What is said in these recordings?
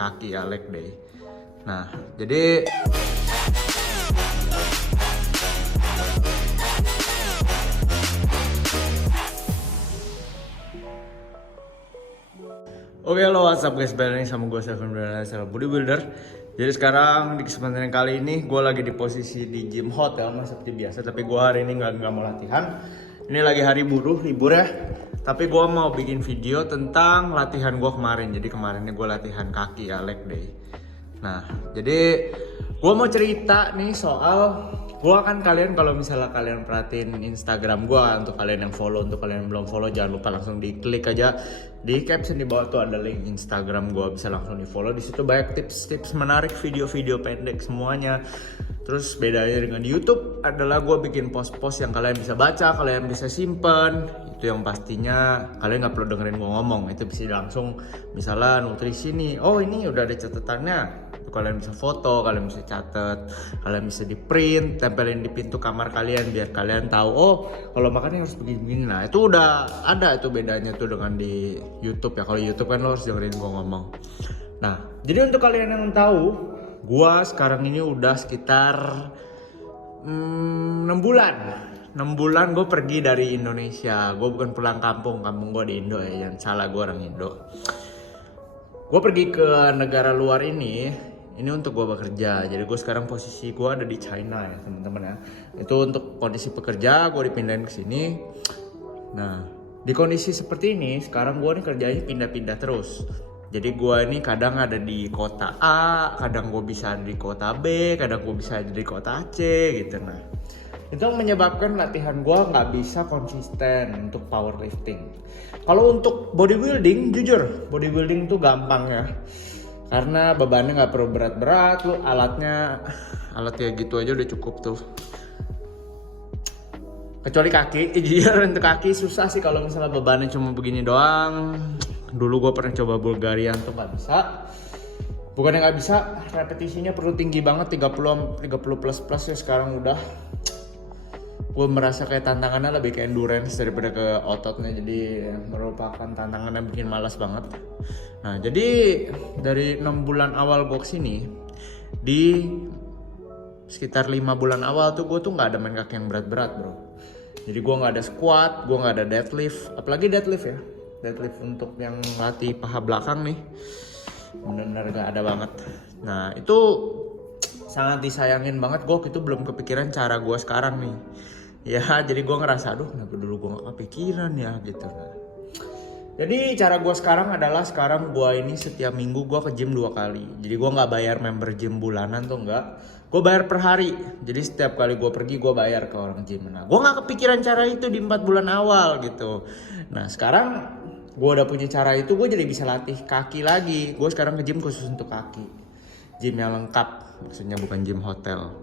kaki ya, leg day. Nah, jadi oke, halo, what's up guys, balik lagi sama gue Stefan Brandana, bodybuilder. Jadi sekarang di kesempatan kali ini gue lagi di posisi di gym hotel seperti biasa. Tapi gue hari ini nggak mau latihan. Ini lagi hari buruh, libur ya. Tapi gue mau bikin video tentang latihan gue kemarin. Jadi kemarin ini gue latihan kaki ya, leg day. Nah, jadi gue mau cerita nih soal gue akan kalian, kalau misalnya kalian perhatiin Instagram gue, untuk kalian yang follow, untuk kalian yang belum follow jangan lupa langsung diklik aja di caption di bawah tuh ada link Instagram gue, bisa langsung di follow. Di situ banyak tips-tips menarik, video-video pendek semuanya. Terus bedanya dengan YouTube adalah gue bikin post-post yang kalian bisa baca, kalian bisa simpen. Itu yang pastinya kalian nggak perlu dengerin gue ngomong. Itu bisa langsung, misalnya nutrisi nih, oh ini udah ada catatannya. Itu kalian bisa foto, kalian bisa catat, kalian bisa di print, tempelin di pintu kamar kalian biar kalian tahu, oh kalau makannya harus begini-begini. Nah itu udah ada itu bedanya tuh dengan di YouTube ya. Kalau YouTube kan lo harus dengerin gue ngomong. Nah jadi untuk kalian yang tahu, gue sekarang ini udah sekitar 6 bulan. 6 bulan gue pergi dari Indonesia. Gue bukan pulang kampung gue di Indo ya, jangan salah, gue orang Indo. Gue pergi ke negara luar ini untuk gue bekerja. Jadi gue sekarang posisi gue ada di China ya teman-teman ya. Itu untuk kondisi pekerja, gue dipindahin ke sini. Nah di kondisi seperti ini sekarang gue nih kerjanya pindah-pindah terus. Jadi gue ini kadang ada di kota A, kadang gue bisa ada di kota B, kadang gue bisa ada di kota C gitu. Nah itu menyebabkan latihan gue nggak bisa konsisten untuk powerlifting. Kalau untuk bodybuilding, jujur bodybuilding tuh gampang ya, karena bebannya nggak perlu berat-berat, lu alatnya gitu aja udah cukup tuh. Kecuali kaki, jujur untuk kaki susah sih kalau misalnya bebannya cuma begini doang. Dulu gue pernah coba Bulgarian tuh nggak bisa. Bukannya nggak bisa, repetisinya perlu tinggi banget, 30 plus ya sekarang udah. Gue merasa kayak tantangannya lebih ke endurance daripada ke ototnya, jadi merupakan tantangannya bikin malas banget. Nah jadi dari 6 bulan awal gue kesini, di sekitar 5 bulan awal tuh gue tuh nggak ada main kaki yang berat-berat bro. Jadi gue nggak ada squat, gue nggak ada deadlift, apalagi deadlift ya. Deadlift untuk yang latih paha belakang nih bener-bener gak ada banget. Nah itu sangat disayangin banget, gue itu belum kepikiran cara gue sekarang nih ya. Jadi gue ngerasa aduh kenapa dulu gue gak kepikiran ya gitu. Nah, jadi cara gue sekarang adalah, sekarang gue ini setiap minggu gue ke gym 2 kali. Jadi gue gak bayar member gym bulanan tuh enggak, gue bayar per hari. Jadi setiap kali gue pergi gue bayar ke orang gym. Nah gue gak kepikiran cara itu di 4 bulan awal gitu. Nah sekarang gue udah punya cara itu, gue jadi bisa latih kaki lagi. Gue sekarang ke gym khusus untuk kaki, gym yang lengkap, maksudnya bukan gym hotel.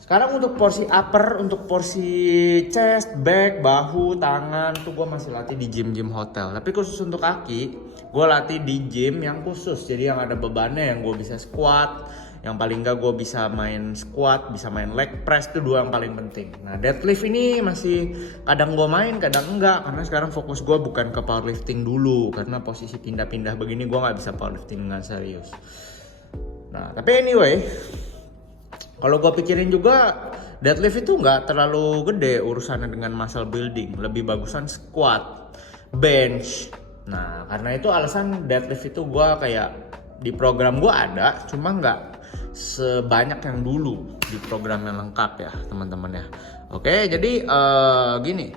Sekarang untuk porsi upper, untuk porsi chest, back, bahu, tangan tuh gue masih latih di gym hotel. Tapi khusus untuk kaki, gue latih di gym yang khusus. Jadi yang ada bebannya, yang gue bisa squat, yang paling enggak gue bisa main squat, bisa main leg press, itu 2 yang paling penting. Nah deadlift ini masih kadang gue main, kadang enggak, karena sekarang fokus gue bukan ke powerlifting dulu. Karena posisi pindah-pindah begini gue gak bisa powerlifting dengan serius. Nah tapi anyway, kalau gue pikirin juga deadlift itu nggak terlalu gede urusannya dengan muscle building, lebih bagusan squat, bench. Nah karena itu alasan deadlift itu gue kayak di program gue ada, cuma nggak sebanyak yang dulu di program yang lengkap ya teman-teman ya. Oke jadi gini,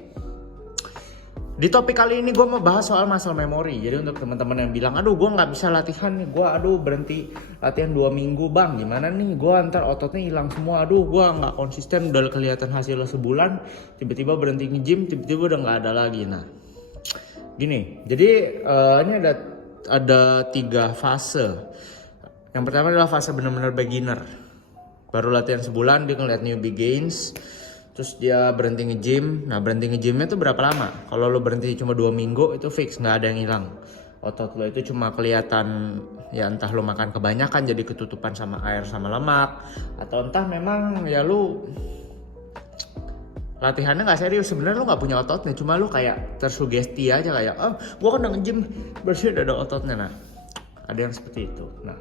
di topik kali ini gue mau bahas soal muscle memory. Jadi untuk teman-teman yang bilang, aduh gue nggak bisa latihan nih, gue berhenti latihan 2 minggu bang, gimana nih, gue antar ototnya hilang semua, aduh gue nggak konsisten, udah kelihatan hasilnya sebulan, tiba-tiba berhenti nge-gym, tiba-tiba udah nggak ada lagi. Nah gini, jadi ini ada 3 fase. Yang pertama adalah fase benar-benar beginner, baru latihan sebulan dia ngeliat newbie gains, terus dia berhenti nge-gym. Nah berhenti nge-gymnya tuh berapa lama? Kalau lo berhenti cuma 2 minggu itu fix, nggak ada yang hilang. Otot lo itu cuma kelihatan ya, entah lo makan kebanyakan jadi ketutupan sama air sama lemak, atau entah memang ya lo latihannya nggak serius. Sebenarnya lo nggak punya ototnya, cuma lo kayak tersugesti aja, kayak oh gue kan udah nge-gym bersih udah ada ototnya. Nah ada yang seperti itu. Nah,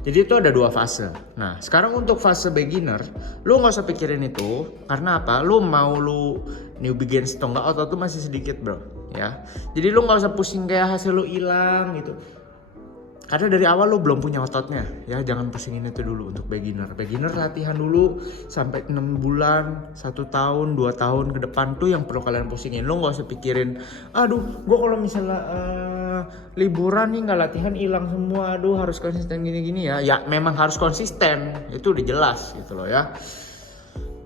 jadi itu ada 2 fase. Nah, sekarang untuk fase beginner, lu nggak usah pikirin itu. Karena apa? Lu new begins atau enggak, otot tuh masih sedikit bro, ya. Jadi lu nggak usah pusing kayak hasil lu hilang gitu. Karena dari awal lu belum punya ototnya, ya jangan pusingin itu dulu untuk beginner. Beginner latihan dulu sampai 6 bulan, 1 tahun, 2 tahun ke depan tuh yang perlu kalian pusingin. Lu nggak usah pikirin, aduh, gua kalau misalnya liburan nih nggak latihan hilang semua, aduh harus konsisten gini-gini ya. Ya memang harus konsisten, itu udah jelas gitu loh ya.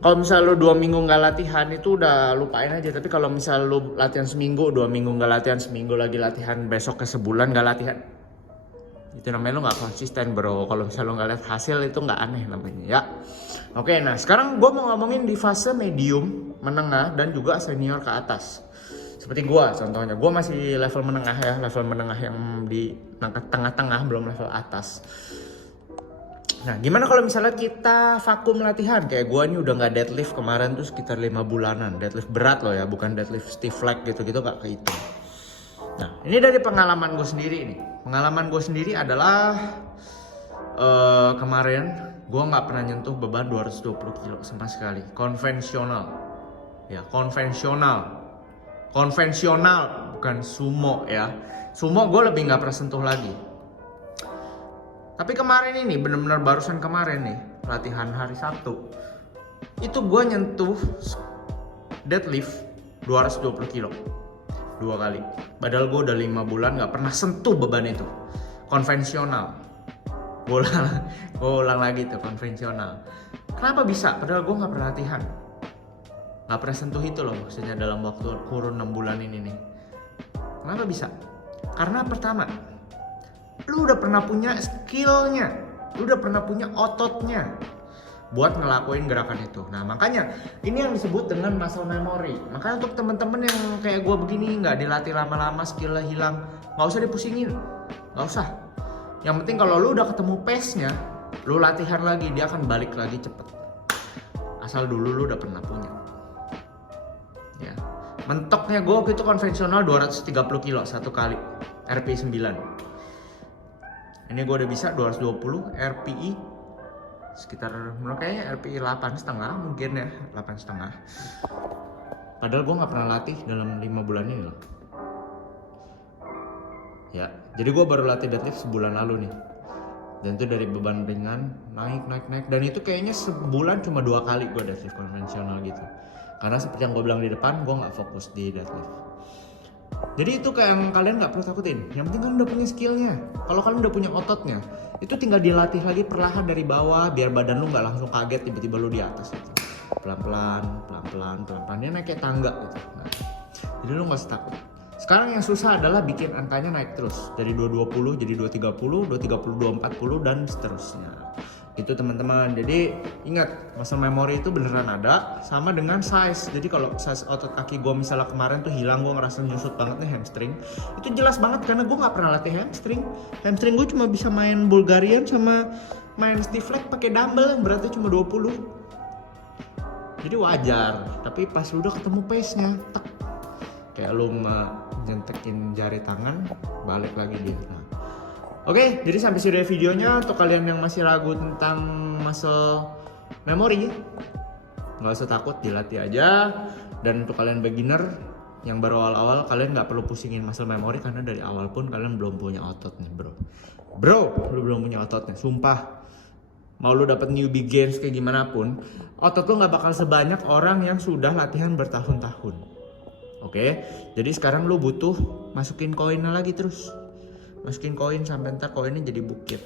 Kalau misal lu 2 minggu nggak latihan itu udah lupain aja. Tapi kalau misal lu latihan seminggu, 2 minggu nggak latihan, seminggu lagi latihan, besok ke sebulan nggak latihan, itu namanya lu nggak konsisten bro. Kalau misalnya lu nggak lihat hasil itu nggak aneh namanya ya. Oke, nah sekarang gue mau ngomongin di fase medium, menengah, dan juga senior ke atas. Seperti gue contohnya, gue masih level menengah ya, level menengah yang di tengah-tengah, belum level atas. Nah gimana kalau misalnya kita vakum latihan, kayak gue nih udah nggak deadlift kemarin tuh sekitar 5 bulanan. Deadlift berat loh ya, bukan deadlift stiff leg gitu-gitu, gak kehitung. Nah ini dari pengalaman gue sendiri nih. Pengalaman gue sendiri adalah kemarin gue nggak pernah nyentuh beban 220 kilo sama sekali. Konvensional, ya konvensional, bukan sumo ya. Sumo gue lebih nggak pernah sentuh lagi. Tapi kemarin ini bener-bener barusan kemarin nih latihan hari Sabtu, itu gue nyentuh deadlift 220 kilo 2 kali. Padahal gue udah 5 bulan gak pernah sentuh beban itu. Konvensional. Gue ulang lagi tuh, konvensional. Kenapa bisa? Padahal gue gak pernah latihan, gak pernah sentuh itu loh, maksudnya dalam waktu kurun 6 bulan ini nih. Kenapa bisa? Karena pertama, lu udah pernah punya skillnya, lu udah pernah punya ototnya buat ngelakuin gerakan itu. Nah makanya ini yang disebut dengan muscle memory. Makanya untuk temen-temen yang kayak gue begini, nggak dilatih lama-lama, skillnya hilang, nggak usah dipusingin, nggak usah. Yang penting kalau lu udah ketemu pace-nya, lu latihan lagi, dia akan balik lagi cepet. Asal dulu lu udah pernah punya. Ya, mentoknya gue waktu itu konvensional 230 kilo 1 kali, RPI 9. Ini gue udah bisa 220, RPI sekitar menurut kayaknya RPI 8,5 mungkin ya, 8,5. Padahal gue nggak pernah latih dalam 5 bulan ini loh. Ya, jadi gue baru latih deadlift sebulan lalu nih. Dan itu dari beban ringan naik. Dan itu kayaknya sebulan cuma 2 kali gue deadlift konvensional gitu. Karena seperti yang gue bilang di depan, gue nggak fokus di deadlift. Jadi itu kayak yang kalian nggak perlu takutin. Yang penting kalian udah punya skillnya. Kalau kalian udah punya ototnya, itu tinggal dilatih lagi perlahan dari bawah, biar badan lu nggak langsung kaget tiba-tiba lu di atas gitu. Pelan-pelan. Dia naik kayak tangga gitu. Nah, jadi lu nggak usah takut. Sekarang yang susah adalah bikin angkanya naik terus dari 220 jadi 230, 230, 240 dan seterusnya. Itu teman-teman. Jadi ingat, muscle memory itu beneran ada, sama dengan size. Jadi kalau size otot kaki gue misalnya kemarin tuh hilang, gue ngerasa nyusut banget nih hamstring, itu jelas banget karena gue nggak pernah latih hamstring. Hamstring gue cuma bisa main Bulgarian sama main stiff leg pakai dumbbell yang beratnya cuma 20. Jadi wajar. Tapi pas lu udah ketemu pace-nya, tak, kayak lu nyentekin jari tangan, balik lagi dia. Nah, oke, jadi sampai sini videonya. Untuk kalian yang masih ragu tentang muscle memory, nggak usah takut, dilatih aja. Dan untuk kalian beginner yang baru awal-awal, kalian nggak perlu pusingin muscle memory karena dari awal pun kalian belum punya otot nih bro, lu belum punya ototnya, sumpah. Mau lu dapet new begins kayak gimana pun, otot lu nggak bakal sebanyak orang yang sudah latihan bertahun-tahun. Oke, jadi sekarang lu butuh masukin koinnya lagi terus. Masukin koin sampai ntar koinnya jadi bukit,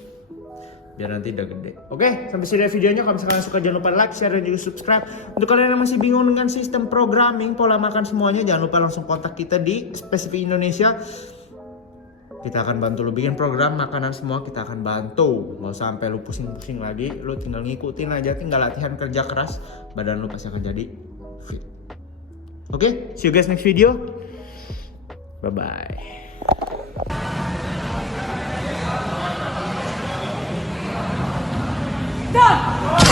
biar nanti udah gede. Oke, sampai sini videonya. Kalau misalkan suka jangan lupa like, share, dan juga subscribe. Untuk kalian yang masih bingung dengan sistem programming, pola makan semuanya, jangan lupa langsung kontak kita di Spesifik Indonesia. Kita akan bantu lu bikin program makanan semua, kita akan bantu. Nggak usah sampai lu pusing-pusing lagi, lu tinggal ngikutin aja, tinggal latihan kerja keras, badan lu pasti akan jadi fit. Oke, see you guys next video. Bye bye. Done!